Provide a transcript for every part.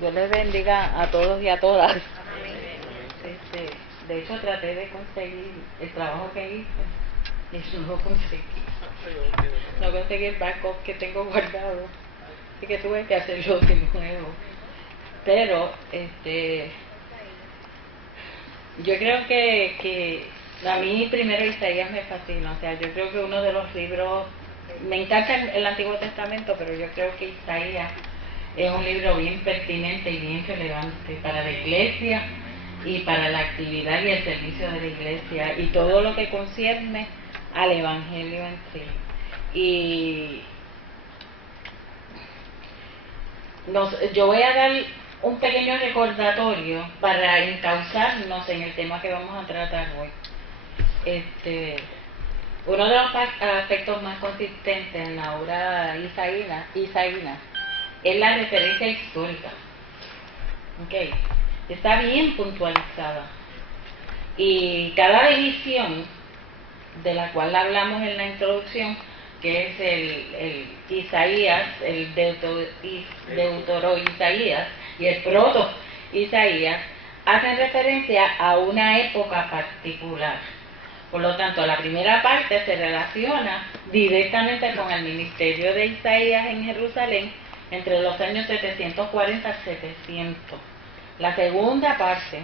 Dios les bendiga a todos y a todas. De hecho, traté de conseguir el trabajo que hice y no lo conseguí. No conseguí el backup que tengo guardado, así que tuve que hacerlo de nuevo. Pero yo creo que a mí primero Isaías me fascina. O sea, yo creo que uno de los libros, me encanta el Antiguo Testamento, pero yo creo que Isaías es un libro bien pertinente y bien relevante para la iglesia y para la actividad y el servicio de la iglesia y todo lo que concierne al evangelio en sí. Y yo voy a dar un pequeño recordatorio para encauzarnos en el tema que vamos a tratar hoy. Uno de los aspectos más consistentes en la obra isaína es la referencia histórica. Okay. Está bien puntualizada. Y cada división de la cual hablamos en la introducción, que es el Isaías, el Deutero-Isaías y el Proto-Isaías, hacen referencia a una época particular. Por lo tanto, la primera parte se relaciona directamente con el ministerio de Isaías en Jerusalén entre los años 740 y 700. La segunda parte,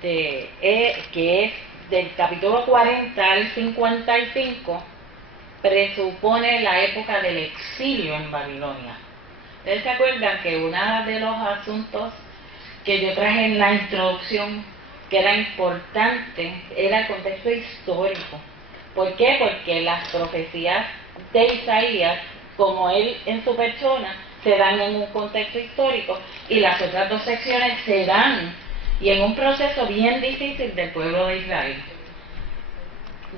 que es del capítulo 40 al 55, presupone la época del exilio en Babilonia. ¿Ustedes se acuerdan que uno de los asuntos que yo traje en la introducción, que era importante, era el contexto histórico? ¿Por qué? Porque las profecías de Isaías, como él en su persona, se dan en un contexto histórico, y las otras dos secciones se dan y en un proceso bien difícil del pueblo de Israel.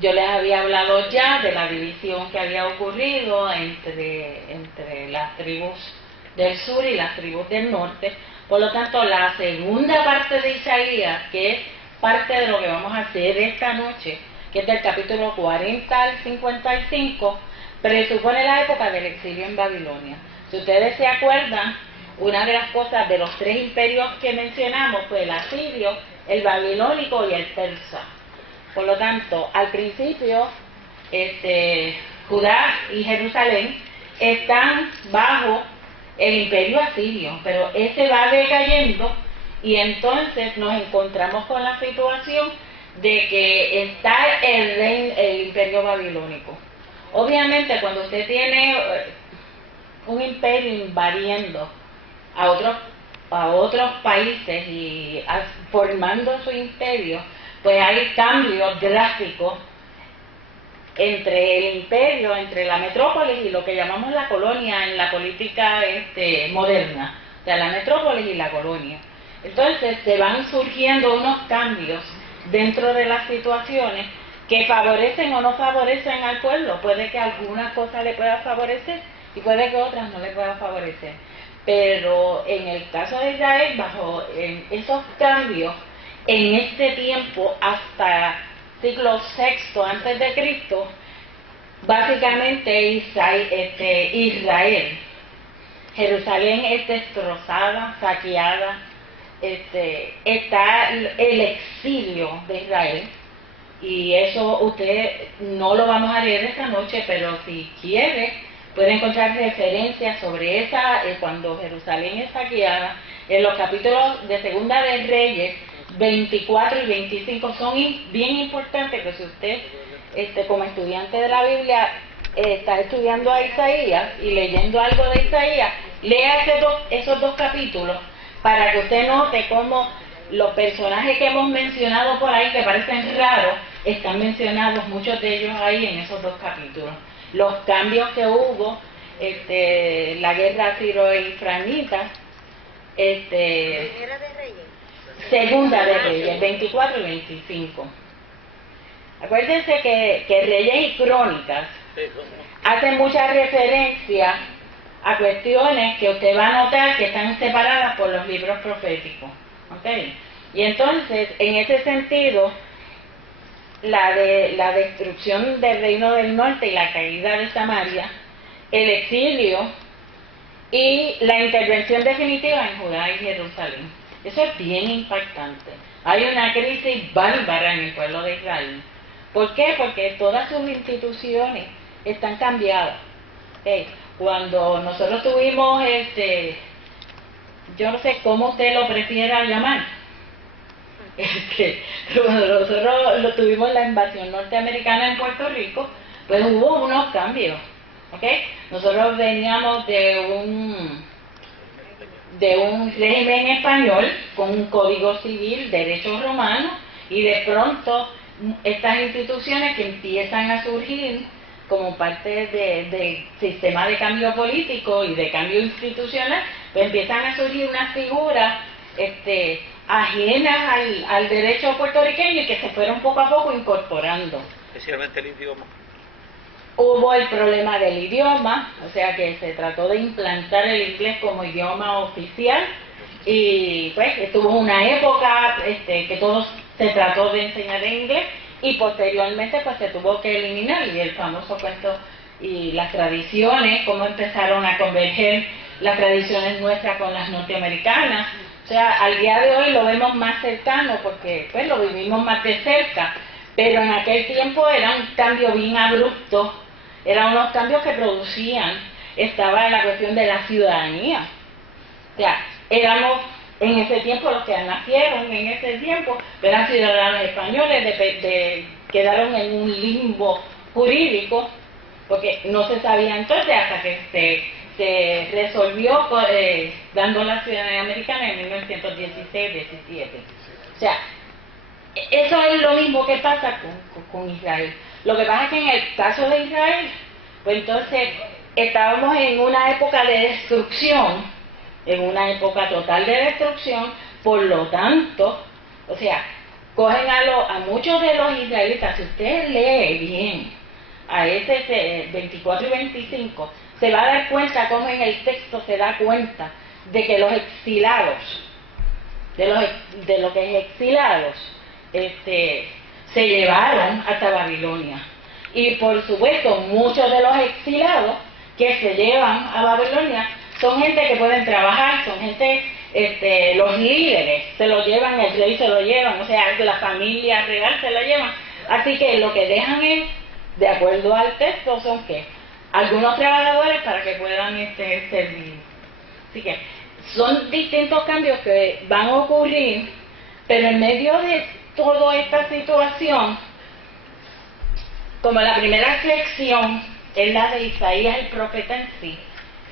Yo les había hablado ya de la división que había ocurrido entre las tribus del sur y las tribus del norte. Por lo tanto, la segunda parte de Isaías, que es parte de lo que vamos a hacer esta noche, que es del capítulo 40 al 55, presupone la época del exilio en Babilonia. Si ustedes se acuerdan, una de las cosas de los tres imperios que mencionamos fue el asirio, el babilónico y el persa. Por lo tanto, al principio, Judá y Jerusalén están bajo el imperio asirio, pero ese va decayendo y entonces nos encontramos con la situación de que está el imperio babilónico. Obviamente, cuando usted tiene un imperio invadiendo a otros países y formando su imperio, pues hay cambios drásticos entre el imperio, entre la metrópolis y lo que llamamos la colonia en la política moderna, o sea, la metrópolis y la colonia. Entonces se van surgiendo unos cambios dentro de las situaciones que favorecen o no favorecen al pueblo. Puede que alguna cosa le pueda favorecer y puede que otras no le pueda favorecer. Pero en el caso de Israel, bajo esos cambios, en este tiempo hasta siglo VI antes de Cristo, básicamente Israel, Jerusalén es destrozada, saqueada, está el exilio de Israel, y eso usted no lo vamos a leer esta noche, pero si quiere puede encontrar referencias sobre esa, cuando Jerusalén es saqueada, en los capítulos de Segunda de Reyes 24 y 25 son bien importantes, que si usted como estudiante de la Biblia está estudiando a Isaías y leyendo algo de Isaías, lea esos dos capítulos para que usted note cómo los personajes que hemos mencionado por ahí, que parecen raros, están mencionados muchos de ellos ahí en esos dos capítulos. Los cambios que hubo, la guerra siro-israelita, Primera de Reyes. Segunda de Reyes, 24 y 25. Acuérdense que Reyes y Crónicas hacen mucha referencia a cuestiones que usted va a notar que están separadas por los libros proféticos. ¿Okay? Y entonces, en ese sentido, la destrucción del reino del norte y la caída de Samaria, el exilio y la intervención definitiva en Judá y Jerusalén. Eso es bien impactante. Hay una crisis bárbara en el pueblo de Israel. ¿Por qué? Porque todas sus instituciones están cambiadas. Cuando nosotros tuvimos yo no sé cómo usted lo prefiera llamar, cuando nosotros tuvimos la invasión norteamericana en Puerto Rico, pues hubo unos cambios. Nosotros veníamos de un régimen español con un código civil, derechos romanos, y de pronto estas instituciones que empiezan a surgir como parte del sistema de cambio político y de cambio institucional, pues empiezan a surgir unas figuras ajenas al derecho puertorriqueño y que se fueron poco a poco incorporando. Especialmente el idioma. Hubo el problema del idioma, o sea que se trató de implantar el inglés como idioma oficial, y pues estuvo una época que todo se trató de enseñar en inglés, y posteriormente pues se tuvo que eliminar, y el famoso cuento y las tradiciones, cómo empezaron a converger las tradiciones nuestras con las norteamericanas. O sea, al día de hoy lo vemos más cercano porque pues lo vivimos más de cerca, pero en aquel tiempo era un cambio bien abrupto, eran unos cambios que producían, estaba la cuestión de la ciudadanía. O sea, éramos en ese tiempo los que nacieron en ese tiempo eran ciudadanos españoles, quedaron en un limbo jurídico porque no se sabía entonces hasta que se resolvió dando la ciudadanía americana en 1916-17. O sea, eso es lo mismo que pasa con Israel. Lo que pasa es que en el caso de Israel, pues entonces estábamos en una época de destrucción, en una época total de destrucción, por lo tanto, o sea, cogen a muchos de los israelitas, si usted lee bien a ese 24 y 25, se va a dar cuenta cómo en el texto se da cuenta de que los exilados, de lo que es exilados, se llevaron hasta Babilonia. Y por supuesto, muchos de los exilados que se llevan a Babilonia son gente que pueden trabajar, son gente, los líderes se lo llevan, el rey se lo llevan, o sea, la familia real se lo llevan. Así que lo que dejan es, de acuerdo al texto, son que algunos trabajadores para que puedan servir. Así que son distintos cambios que van a ocurrir, pero en medio de toda esta situación, como la primera sección es la de Isaías el profeta en sí,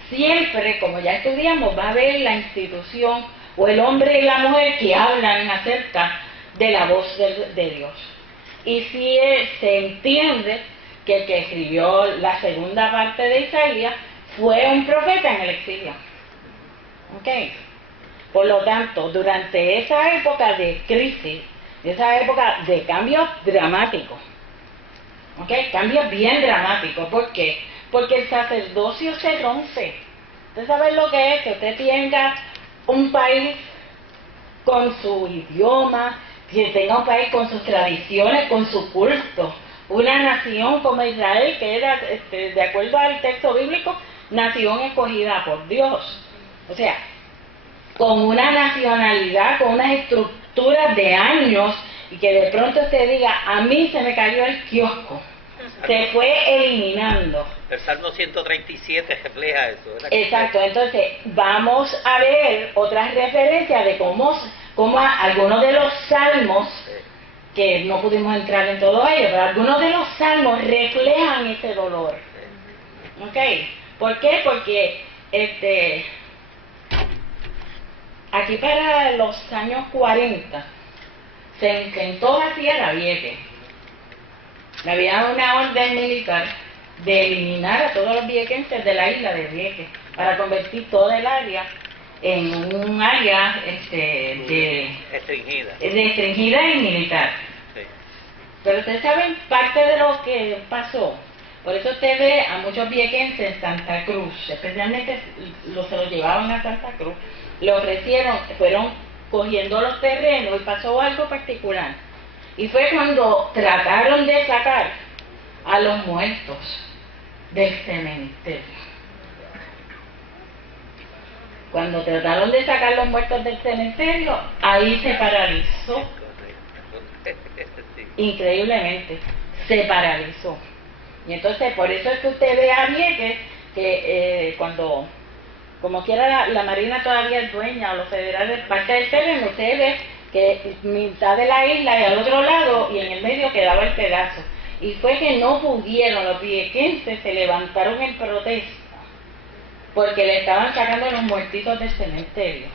siempre, como ya estudiamos, va a haber la institución o el hombre y la mujer que hablan acerca de la voz de Dios. Y si se entiende que el que escribió la segunda parte de Isaías fue un profeta en el exilio. Por lo tanto, durante esa época de crisis, esa época de cambios dramáticos, cambios bien dramáticos, ¿por qué? Porque el sacerdocio se rompe. ¿Usted sabe lo que es? Que usted tenga un país con su idioma, que tenga un país con sus tradiciones, con su culto. Una nación como Israel, que era, de acuerdo al texto bíblico, nación escogida por Dios. O sea, con una nacionalidad, con unas estructuras de años, y que de pronto usted diga, a mí se me cayó el kiosco. Se fue eliminando. El Salmo 137 refleja eso, ¿verdad? Exacto, entonces vamos a ver otras referencias de cómo algunos de los salmos, que no pudimos entrar en todo ello, pero algunos de los salmos reflejan ese dolor. ¿Por qué? Porque aquí para los años 40 se intentó vaciar a Vieques. Había una orden militar de eliminar a todos los viequenses de la isla de Vieques para convertir toda el área en un área restringida y militar. Sí. Pero ustedes saben parte de lo que pasó. Por eso usted ve a muchos viequenses en Santa Cruz, especialmente se los llevaban a Santa Cruz, le ofrecieron, fueron cogiendo los terrenos y pasó algo particular. Y fue cuando trataron de sacar a los muertos del cementerio. Cuando trataron de sacar los muertos del cementerio, ahí se paralizó. Increíblemente, se paralizó. Y entonces, por eso es que usted ve a Vieques, que cuando, como quiera la Marina todavía es dueña, o los federales, parte del terreno, usted ve que mitad de la isla y al otro lado, y en el medio quedaba el pedazo. Y fue que no pudieron, los viequenses se levantaron en protesta, porque le estaban sacando los muertitos del cementerio.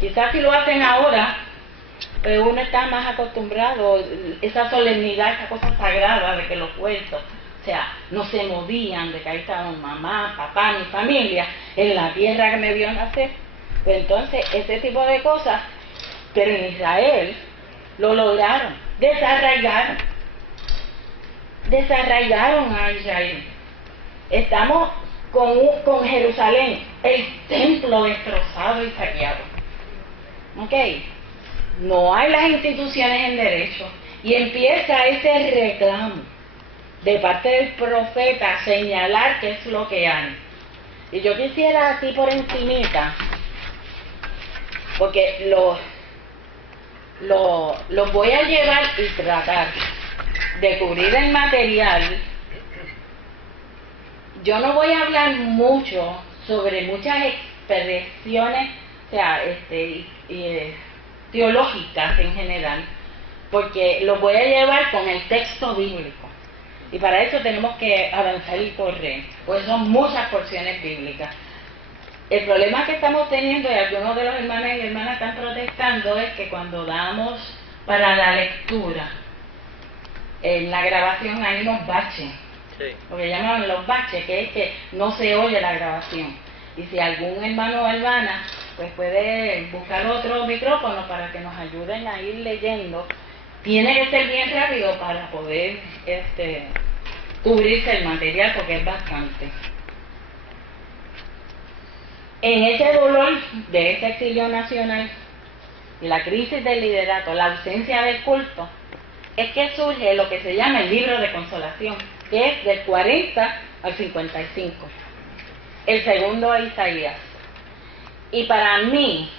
Quizás si lo hacen ahora, pues uno está más acostumbrado, esa solemnidad, esa cosa sagrada de que los muertos, o sea, no se movían, de que ahí estaban mamá, papá, mi familia, en la tierra que me vio nacer. Pues entonces, ese tipo de cosas, pero en Israel lo lograron, desarraigaron a Israel. Estamos con Jerusalén, el templo destrozado y saqueado. ¿Ok? No hay las instituciones en derecho. Y empieza ese reclamo de parte del profeta a señalar qué es lo que hay. Y yo quisiera así por encimita, porque los voy a llevar y tratar de cubrir el material. Yo no voy a hablar mucho sobre muchas expresiones, o sea, teológicas en general, porque lo voy a llevar con el texto bíblico. Y para eso tenemos que avanzar y correr, pues son muchas porciones bíblicas. El problema que estamos teniendo, y algunos de los hermanos y hermanas están protestando, es que cuando damos para la lectura, en la grabación hay unos baches, lo que llaman los baches, que es que no se oye la grabación. Y si algún hermano o hermana pues puede buscar otro micrófono para que nos ayuden a ir leyendo, tiene que ser bien rápido para poder cubrirse el material, porque es bastante. En ese dolor de ese exilio nacional y la crisis del liderato, la ausencia del culto, es que surge lo que se llama el libro de consolación, que es del 40 al 55, el segundo a Isaías. Y para mí,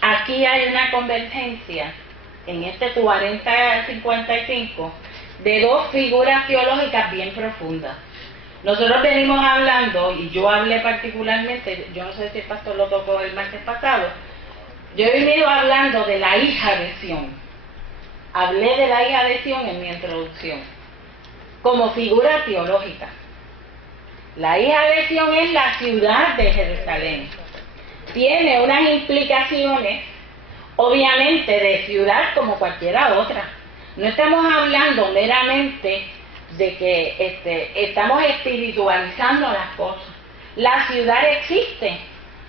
aquí hay una convergencia en este 40 al 55 de dos figuras teológicas bien profundas. Nosotros venimos hablando, y yo hablé particularmente, yo no sé si el pastor lo tocó el martes pasado, yo he venido hablando de la hija de Sión. Hablé de la hija de Sión en mi introducción, como figura teológica. La hija de Sión es la ciudad de Jerusalén. Tiene unas implicaciones, obviamente, de ciudad como cualquiera otra. No estamos hablando meramente de que estamos espiritualizando las cosas. La ciudad existe,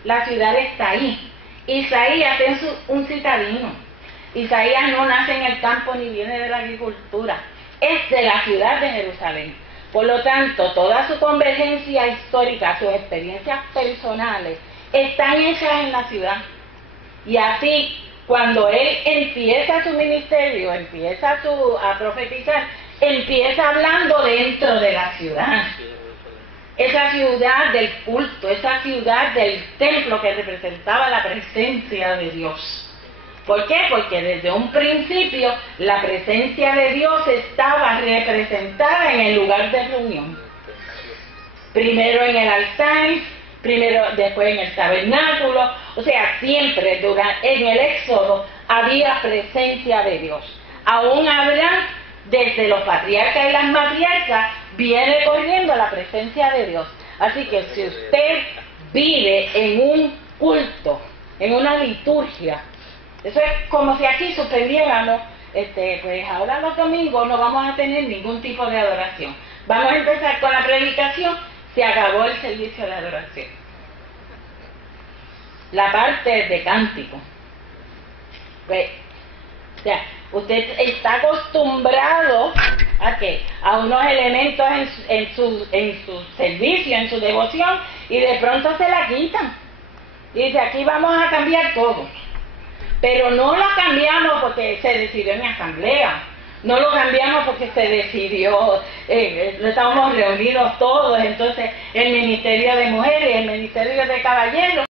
la ciudad está ahí. Isaías es un citadino. Isaías no nace en el campo ni viene de la agricultura, es de la ciudad de Jerusalén. Por lo tanto, toda su convergencia histórica, sus experiencias personales, están hechas en la ciudad. Y así, cuando él empieza su ministerio, empieza a profetizar, empieza hablando dentro de la ciudad. Esa ciudad del culto, esa ciudad del templo que representaba la presencia de Dios. ¿Por qué? Porque desde un principio la presencia de Dios estaba representada en el lugar de reunión. Primero en el altar, después en el tabernáculo, o sea, siempre en el Éxodo había presencia de Dios. Aún Abraham, desde los patriarcas y las matriarcas, viene corriendo la presencia de Dios. Así que si usted vive en un culto, en una liturgia, eso es como si aquí suspendiéramos, pues ahora los domingos no vamos a tener ningún tipo de adoración. Vamos a empezar con la predicación, se acabó el servicio de adoración. La parte de cántico. Pues, o sea, usted está acostumbrado a ¿qué? A unos elementos en su servicio, en su devoción, y de pronto se la quitan. Y dice, aquí vamos a cambiar todo. Pero no la cambiamos porque se decidió en asamblea. No lo cambiamos porque se decidió, estábamos reunidos todos, entonces el Ministerio de Mujeres, el Ministerio de Caballeros.